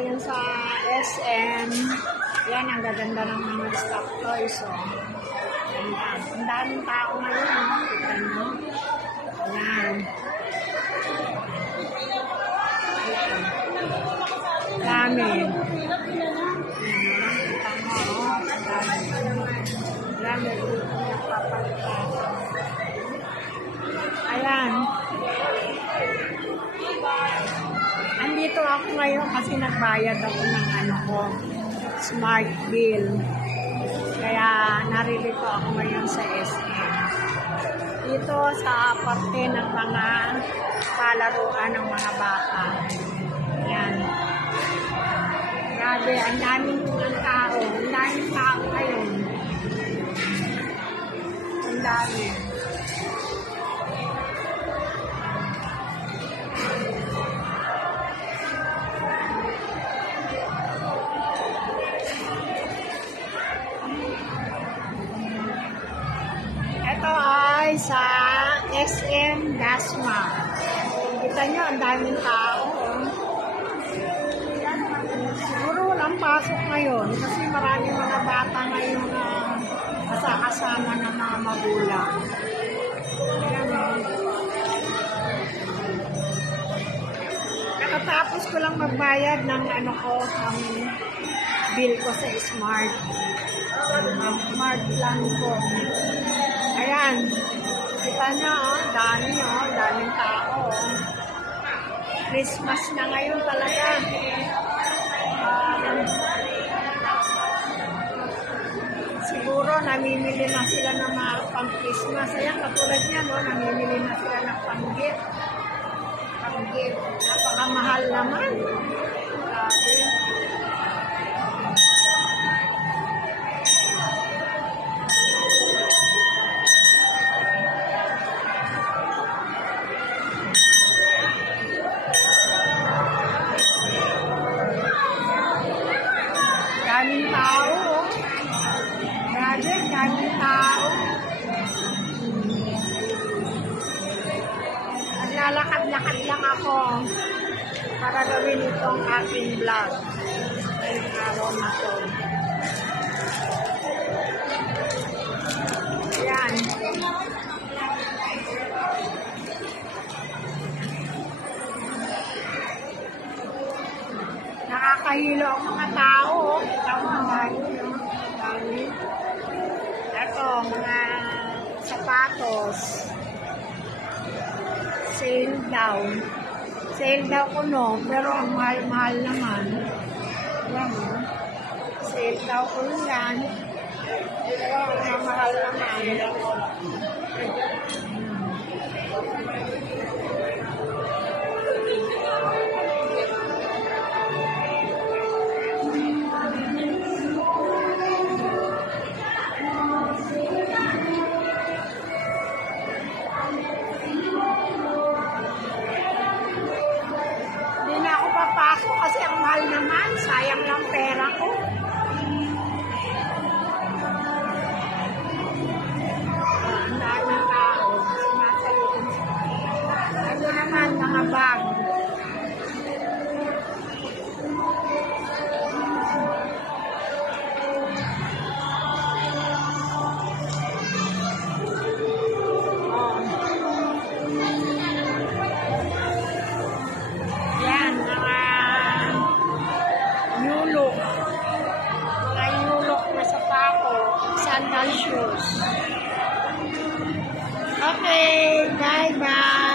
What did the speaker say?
ngayon sa SM. Yan, ang gaganda ng mga stock toys. So, ang daming tao ngayon. Kita nyo. Ayan. Dami. Ayan. Andito ako ngayon kasi nagbayad ako ng smart bill. Kaya naririto ako ngayon sa SM. Dito sa parte ng mga palaruan ng mga bata. Ayan. Grabe, ang daming tao. Ang daming tao ngayon. Ang dami. Ito ay sa SM Dasma. Kita nyo, ang daming tao. Siguro walang pasok ngayon kasi maraming mga bata ngayon na kasama ng mga magulang. Nakatapos ko lang magbayad ng ang bill ko sa Smart. Smart lang ko. Ayan. Kita nyo, daming tao. Christmas na ngayon talaga. Siguro namimili na sila ng mga pang-Christmas. Ayan, katulad niya, namimili na sila ng pang-gift. Pang-gift. Napakamahal naman. Grabe. Daming tao. Grabe, daming tao. Naglalakad-lakad lang ako para gawin itong aking vlog. Ngayong araw na to. Ayan. Nakakahilo ang mga tao. Tama ba yun? Ito, mga sapatos. Sale daw. Sale daw ko pero ang mahal-mahal naman. Ayan o. Sale daw ko yan. Pero ang mahal naman. Kasi ang mahal naman, sayang lang pera ko. Ang daming tao. Sumasalutin. Ito naman, mga bag. Sandal shoes. Okay, bye-bye.